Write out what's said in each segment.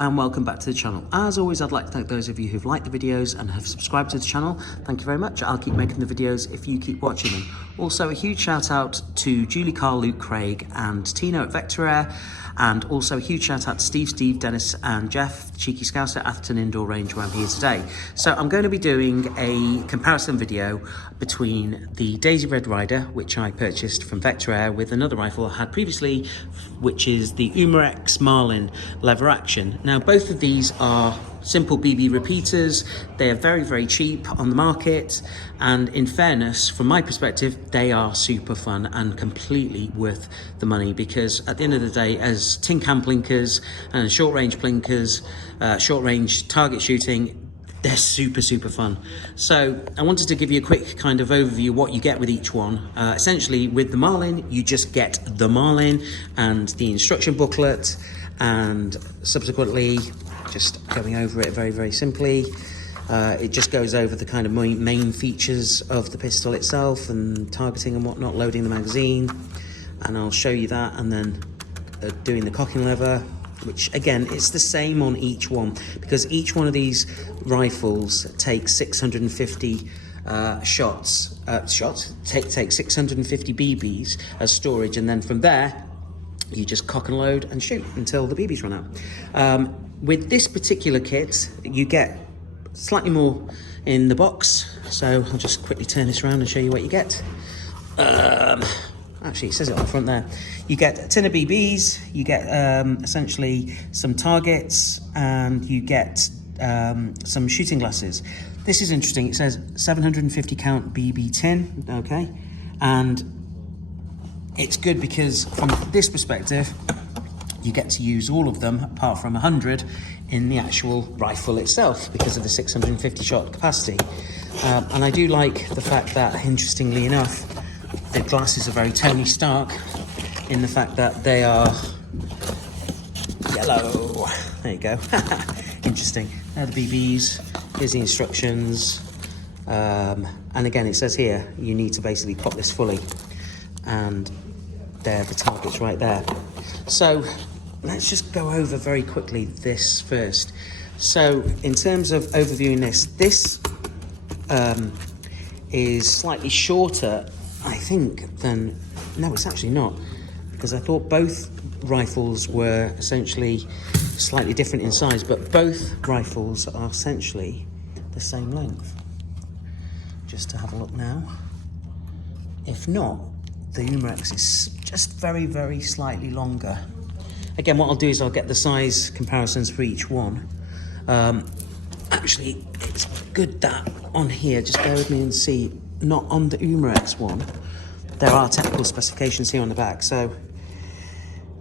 And welcome back to the channel. As always, I'd like to thank those of you who've liked the videos and have subscribed to the channel. Thank you very much. I'll keep making the videos if you keep watching them. Also, a huge shout out to Julie, Carl, Luke, Craig and Tino at Vector Air. And also a huge shout out to Steve, Dennis and Jeff, Cheeky Scouser at Atherton Indoor Range, where I'm here today. So I'm going to be doing a comparison video between the Daisy Red Ryder, which I purchased from Vector Air, with another rifle I had previously, which is the Umarex Marlin lever action. Now, both of these are simple BB repeaters. They are very, very cheap on the market. And in fairness, from my perspective, they are super fun and completely worth the money, because at the end of the day, as tin can blinkers and short range blinkers, short range target shooting, they're super, super fun. So I wanted to give you a quick kind of overview of what you get with each one. Essentially, with the Marlin, you just get the Marlin and the instruction booklet, and subsequently, just going over it very, very simply, it just goes over the kind of main features of the pistol itself and targeting and whatnot, loading the magazine, and I'll show you that, and then doing the cocking lever, which again, it's the same on each one, because each one of these rifles takes 650 take 650 BBs as storage, and then from there you just cock and load and shoot until the BBs run out. With this particular kit, you get slightly more in the box, so I'll just quickly turn this around and show you what you get. Actually, it says it on the front there. You get a tin of BBs, you get essentially some targets, and you get some shooting glasses. This is interesting. It says 750 count BB tin, okay? And it's good because from this perspective, you get to use all of them apart from 100 in the actual rifle itself because of the 650 shot capacity. And I do like the fact that, interestingly enough, the glasses are very Tony Stark in the fact that they are yellow. There you go. Interesting. There are the BBs. Here's the instructions. And again, it says here, you need to basically pop this fully. And there are the targets right there. So let's just go over very quickly this first. So in terms of overviewing this is slightly shorter, I think, than, no, it's actually not, because I thought both rifles were essentially slightly different in size, but both rifles are essentially the same length. Just to have a look now. If not, the Umarex is just very, very slightly longer. Again, what I'll do is I'll get the size comparisons for each one. Actually, it's good that on here, just bear with me and see, not on the Umarex one, there are technical specifications here on the back. So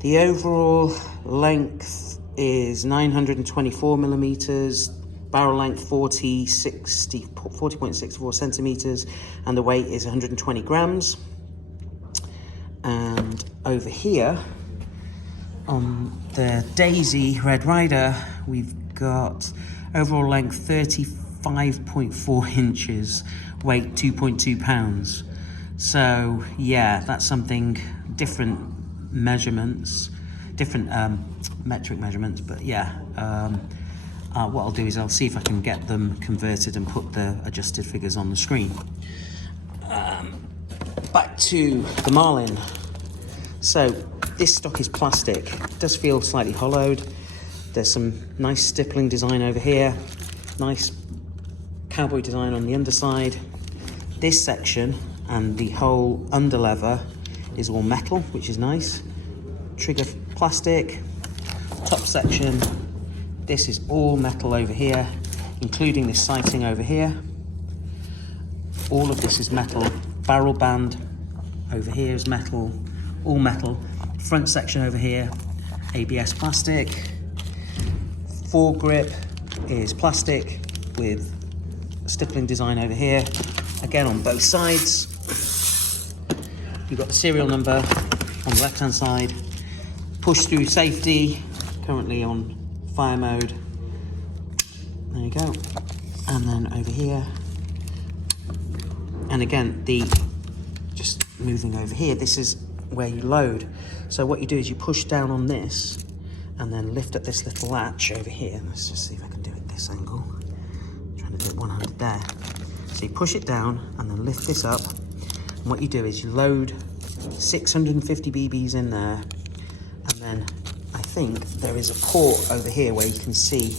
the overall length is 924 millimeters, barrel length 40.64 centimeters, and the weight is 120 grams. And over here on the Daisy Red Ryder, we've got overall length 35.4 inches, weight 2.2 pounds. So yeah, that's something, different measurements, different metric measurements, but yeah. What I'll do is I'll see if I can get them converted and put the adjusted figures on the screen. Back to the Marlin. So this stock is plastic. It does feel slightly hollowed. There's some nice stippling design over here. Nice cowboy design on the underside. This section and the whole underlever is all metal, which is nice. Trigger plastic. Top section, this is all metal over here, including this sighting over here. All of this is metal. Barrel band over here is metal, all metal. Front section over here, ABS plastic. Foregrip is plastic with stippling design over here. Again, on both sides. You've got the serial number on the left-hand side. Push through safety, currently on fire mode. There you go. And then over here. And again, just moving over here, this is where you load. So what you do is you push down on this and then lift up this little latch over here. Let's just see if I can do it this angle. I'm trying to do it one-handed there. So you push it down and then lift this up. And what you do is you load 650 BBs in there, and then I think there is a port over here where you can see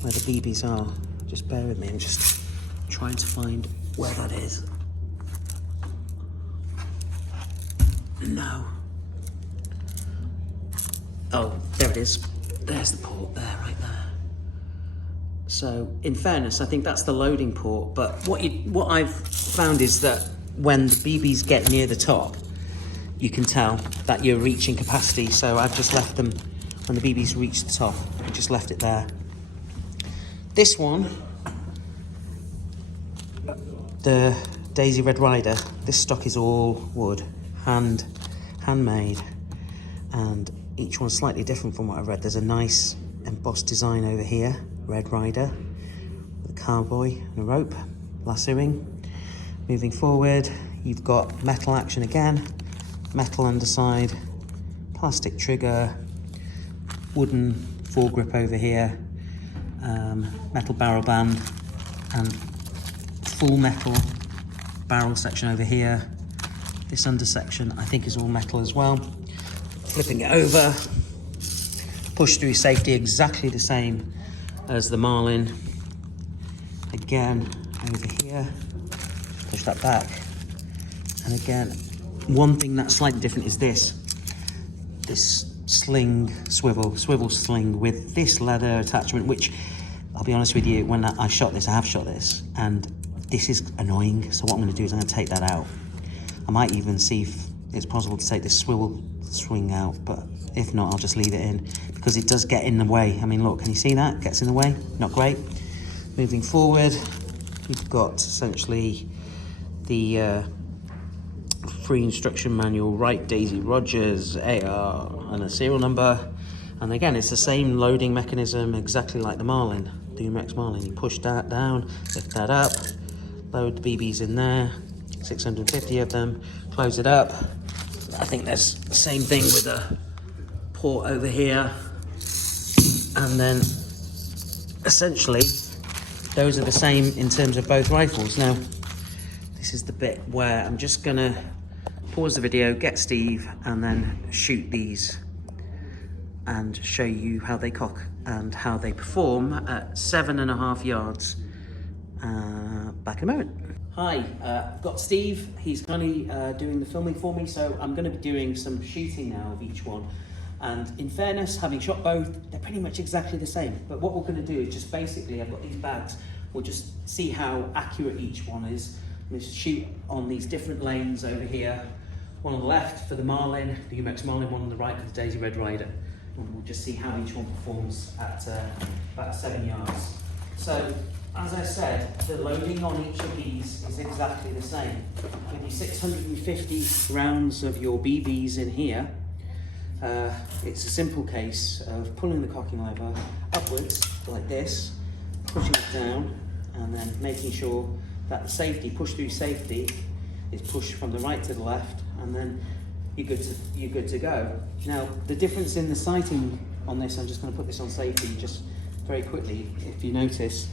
where the BBs are. Just bear with me, I'm just trying to find where that is. No. Oh, there it is. There's the port there, right there. So, in fairness, I think that's the loading port, but what I've found is that when the BBs get near the top, you can tell that you're reaching capacity, so I've just left them, when the BBs reach the top, I just left it there. This one, the Daisy Red Ryder, this stock is all wood, handmade, and each one's slightly different from what I've read. There's a nice embossed design over here, Red Ryder, with a cowboy and a rope, lassoing. Moving forward, you've got metal action again, metal underside, plastic trigger, wooden foregrip over here, metal barrel band, and full metal barrel section over here. This undersection I think is all metal as well. Flipping it over, push through safety exactly the same as the Marlin. Again, over here, push that back. And again, one thing that's slightly different is this sling, swivel sling with this leather attachment, which I'll be honest with you, when I shot this, I have shot this, and this is annoying. So what I'm gonna do is I'm gonna take that out. I might even see if it's possible to take this swivel swing out, but if not, I'll just leave it in because it does get in the way. I mean, look, can you see that? It gets in the way, not great. Moving forward, we've got essentially the free instruction manual, Wright Daisy Rogers, AR, and a serial number. And again, it's the same loading mechanism, exactly like the Marlin, the Umarex Marlin. You push that down, lift that up, load the BBs in there, 650 of them, close it up. I think there's the same thing with a port over here. And then essentially, those are the same in terms of both rifles. Now, this is the bit where I'm just gonna pause the video, get Steve, and then shoot these and show you how they cock and how they perform at 7.5 yards. Back in a moment. Hi, I've got Steve. He's kindly doing the filming for me, so I'm going to be doing some shooting now of each one. And in fairness, having shot both, they're pretty much exactly the same. But what we're going to do is just basically, I've got these bags, we'll just see how accurate each one is. I'm going to shoot on these different lanes over here. One on the left for the Marlin, the Umarex Marlin, one on the right for the Daisy Red Ryder. And we'll just see how each one performs at about 7 yards. So, as I said, the loading on each of these is exactly the same. With your 650 rounds of your BBs in here, it's a simple case of pulling the cocking lever upwards like this, pushing it down, and then making sure that the safety, push through safety, is pushed from the right to the left, and then you're good to go. Now, the difference in the sighting on this, I'm just going to put this on safety just very quickly, if you notice,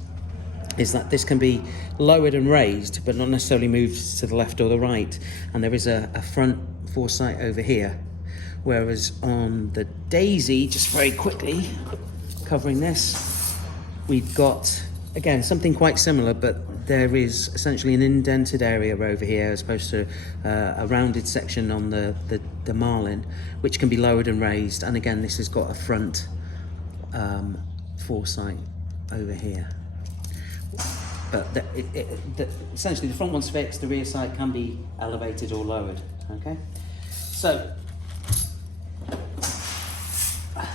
is that this can be lowered and raised, but not necessarily moved to the left or the right. And there is a front foresight over here. Whereas on the Daisy, just very quickly, covering this, we've got, again, something quite similar, but there is essentially an indented area over here as opposed to a rounded section on the Marlin, which can be lowered and raised. And again, this has got a front foresight over here. But essentially the front one's fixed, the rear sight can be elevated or lowered, okay? So, what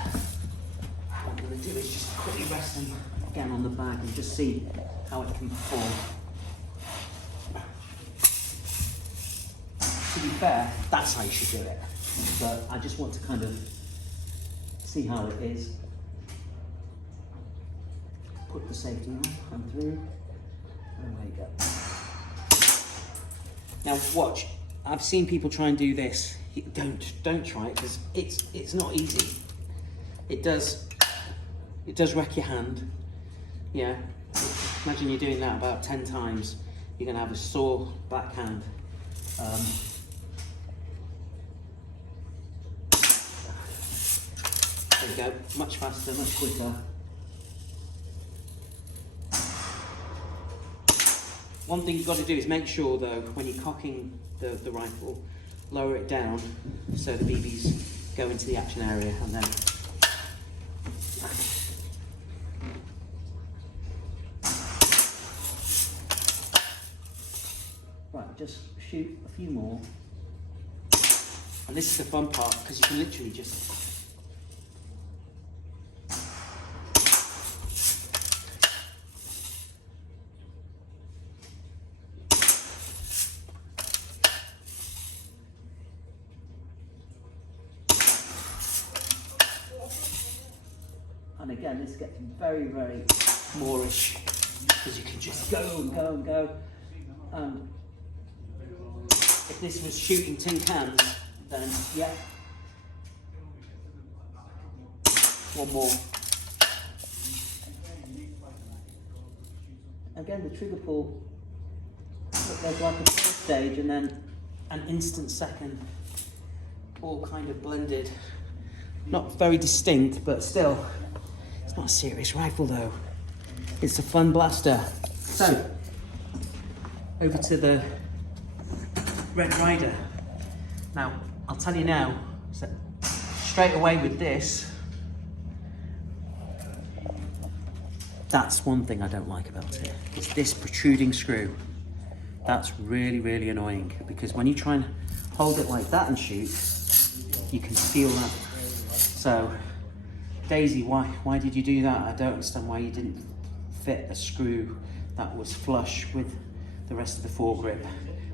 I'm going to do is just quickly rest them again on the bag and just see how it can perform. To be fair, that's how you should do it. But I just want to kind of see how it is. Put the safety on, come through. And there you go. Now watch, I've seen people try and do this. Don't try it because it's not easy. It does wreck your hand. Yeah, imagine you're doing that about 10 times. You're going to have a sore backhand. There we go, much faster, much quicker. One thing you've got to do is make sure though, when you're cocking the rifle, lower it down so the BBs go into the action area, and then right, just shoot a few more. And this is the fun part, because you can literally just and again, this gets very, very moreish, because you can just go and go and go. If this was shooting tin cans, then yeah, one more. Again, the trigger pull, look, there's like a first stage and then an instant second, all kind of blended. Not very distinct, but still, it's not a serious rifle though. It's a fun blaster. So, over to the Red Ryder. Now, I'll tell you now, so straight away with this, that's one thing I don't like about it. It's this protruding screw. That's really, really annoying, because when you try and hold it like that and shoot, you can feel that. So, Daisy, why did you do that? I don't understand why you didn't fit a screw that was flush with the rest of the foregrip,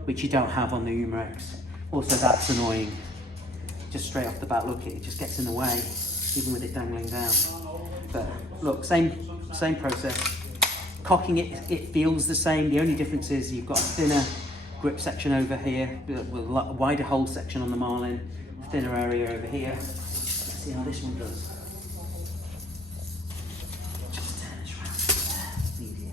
which you don't have on the Umarex. Also, that's annoying. Just straight off the bat, look, it just gets in the way, even with it dangling down. But look, same process. Cocking it feels the same. The only difference is you've got a thinner grip section over here, with a wider hole section on the Marlin, thinner area over here. Let's see how this one does. Just turn this round. Easier.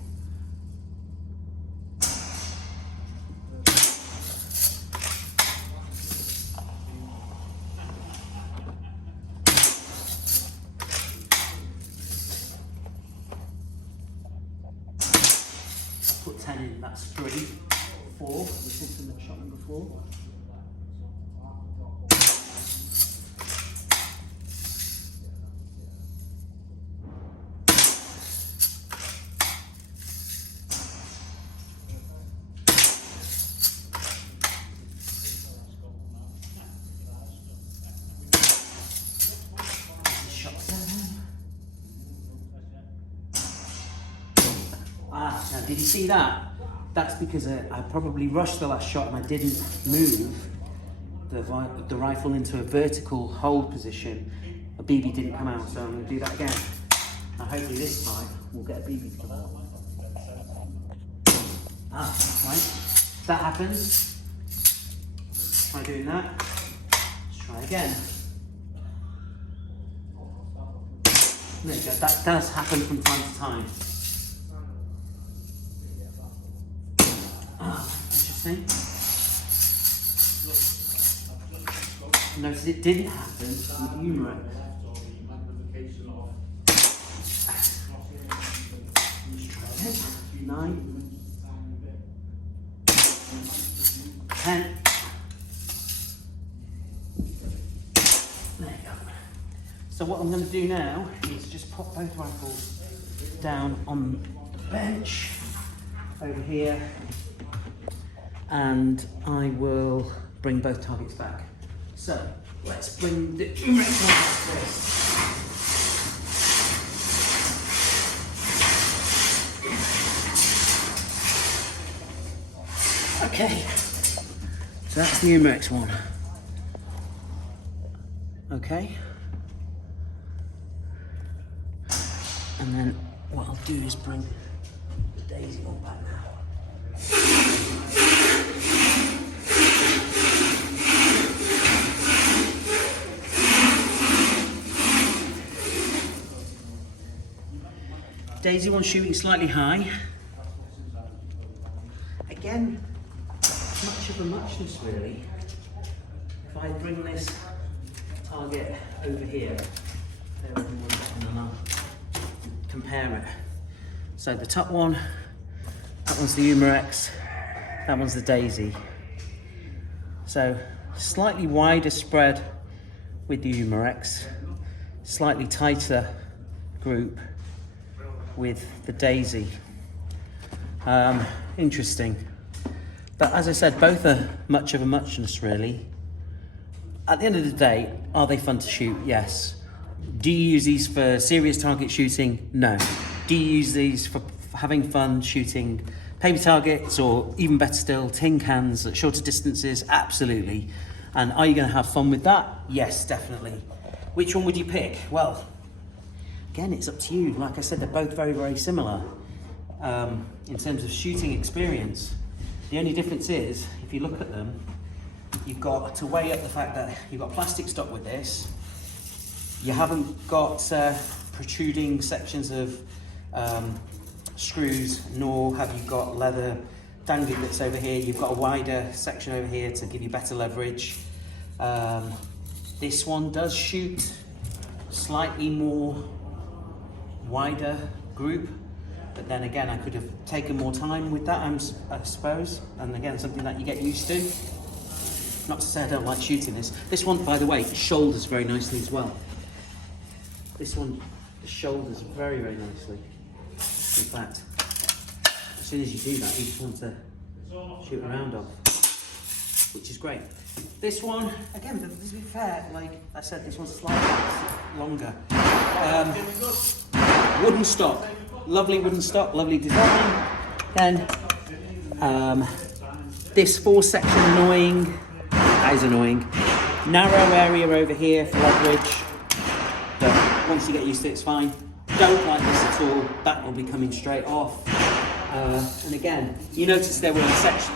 Put 10 in, that's 3, 4. This is the shot number 4. Now, did you see that? That's because I probably rushed the last shot and I didn't move the rifle into a vertical hold position. A BB didn't come out, so I'm going to do that again. Now, hopefully this time we'll get a BB to come out. Right. If that happens, try doing that. Let's try again. There you go. That does happen from time to time. Interesting. Notice it didn't happen with Umarex. Let's try it. 9, 10. There you go. So what I'm going to do now is just pop both rifles down on the bench over here, and I will bring both targets back. So let's bring the Umarex one back first. Okay, so that's the Umarex one. Okay, and then what I'll do is bring the Daisy one back now. Daisy one shooting slightly high. Again, much of a muchness really. If I bring this target over here, and then I'll compare it. So the top one, that one's the Umarex, that one's the Daisy. So slightly wider spread with the Umarex, slightly tighter group with the Daisy. Interesting. But as I said, both are much of a muchness really. At the end of the day, are they fun to shoot? Yes. Do you use these for serious target shooting? No. Do you use these for having fun shooting paper targets, or even better still, tin cans at shorter distances? Absolutely. And are you going to have fun with that? Yes, definitely. Which one would you pick? Well, again, it's up to you. Like I said, they're both very, very similar in terms of shooting experience. The only difference is, if you look at them, you've got to weigh up the fact that you've got plastic stock with this. You haven't got protruding sections of screws, nor have you got leather dangling bits over here. You've got a wider section over here to give you better leverage. This one does shoot slightly more wider group, but then again, I could have taken more time with that, I suppose. And again, something that you get used to. Not to say I don't like shooting this. This one, by the way, shoulders very nicely as well. This one shoulders very, very nicely. In fact, as soon as you do that, you just want to shoot around off, which is great. This one, again, to be fair, like I said, this one's slightly longer. Wooden stock, lovely wooden stock, lovely design. Then this 4-section annoying. That is annoying. Narrow area over here for leverage, but once you get used to it, it's fine. Don't like this at all. That will be coming straight off. And again, you notice there were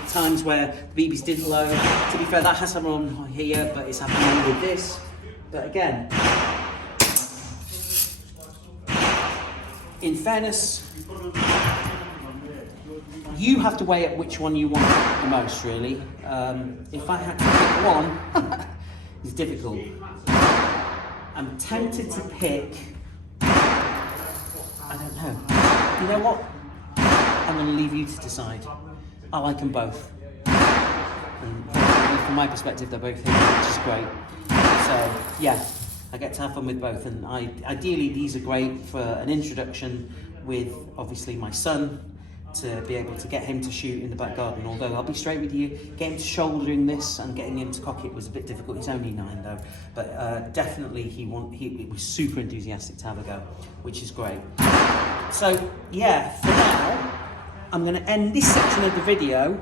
times where the BBs didn't load. To be fair, that has happened on here, but it's happening with this. But again, in fairness, you have to weigh up which one you want the most, really. If I had to pick one, it's difficult. I'm tempted to pick, I don't know. You know what? I'm going to leave you to decide. I like them both. And from my perspective, they're both here, which is great. So, yeah, I get to have fun with both. And ideally, these are great for an introduction with, obviously, my son, to be able to get him to shoot in the back garden. Although I'll be straight with you, getting to shouldering this and getting him to cock it was a bit difficult. He's only 9 though, but definitely he was super enthusiastic to have a go, which is great. So yeah, for now, I'm going to end this section of the video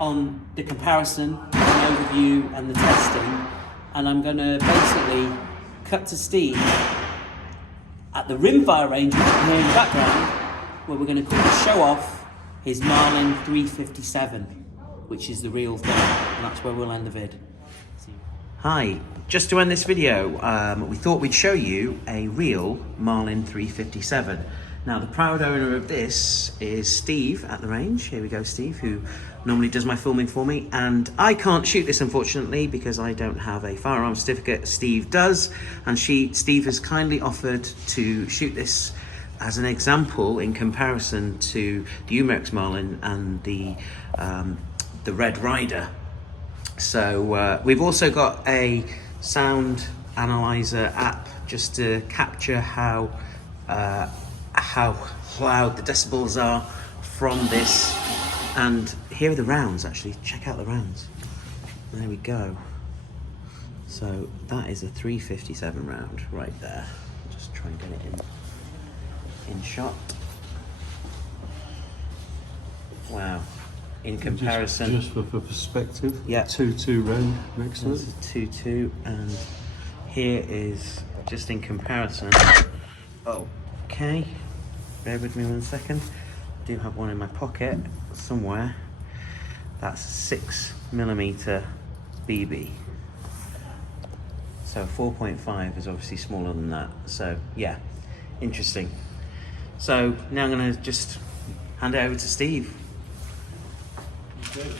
on the comparison, the overview and the testing, and I'm going to basically cut to Steve at the rimfire range, which you can hear in the background, where we're going to show off his Marlin 357, which is the real thing, and that's where we'll end the vid. Hi, just to end this video, we thought we'd show you a real Marlin 357. Now, the proud owner of this is Steve at the range. Here we go, Steve, who normally does my filming for me. And I can't shoot this, unfortunately, because I don't have a firearm certificate. Steve does, and Steve has kindly offered to shoot this as an example in comparison to the Umarex Marlin and the Red Ryder. So we've also got a sound analyzer app just to capture how loud the decibels are from this. And here are the rounds, actually. Check out the rounds. There we go. So that is a 357 round right there. Just try and get it in shot. Wow. In comparison, just for perspective, yeah, 2-2 round next to it. It's a 2-2, and here is just in comparison. Okay, bear with me 1 second. I do have one in my pocket somewhere. That's a 6mm BB. So 4.5 is obviously smaller than that. So yeah, interesting. So now I'm going to just hand it over to Steve.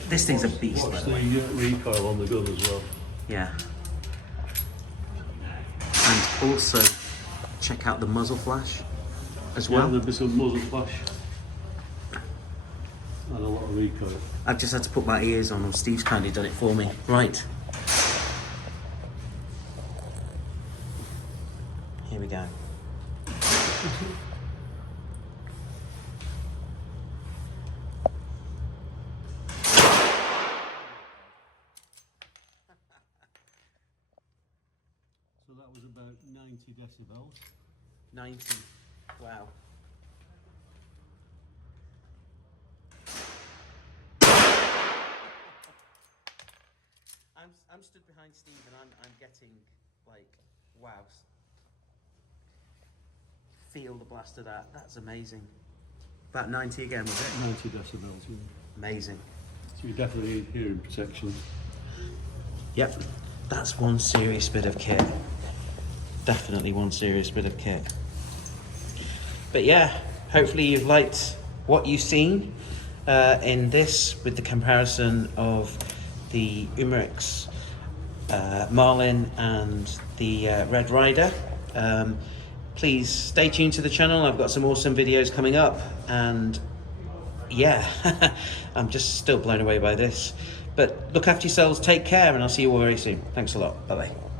This thing's a beast, by Watch the way. the recoil on the gun as well. Yeah. And also check out the muzzle flash as well. Yeah, there'll be some muzzle flash and a lot of recoil. I've just had to put my ears on, and Steve's kindly done it for me. Right. Here we go. So that was about 90 decibels. 90. Wow. I'm stood behind Steve and I'm getting like, wow. Feel the blast of that. That's amazing. About 90 again, was it? 90 decibels, yeah. Amazing. So you definitely need hearing protection. Yep. That's one serious bit of kit. Definitely one serious bit of kit. But yeah, hopefully you've liked what you've seen in this with the comparison of the Umarex Marlin and the Red Ryder. Please stay tuned to the channel. I've got some awesome videos coming up, and yeah, I'm just still blown away by this. But look after yourselves, take care, and I'll see you all very soon. Thanks a lot. Bye bye.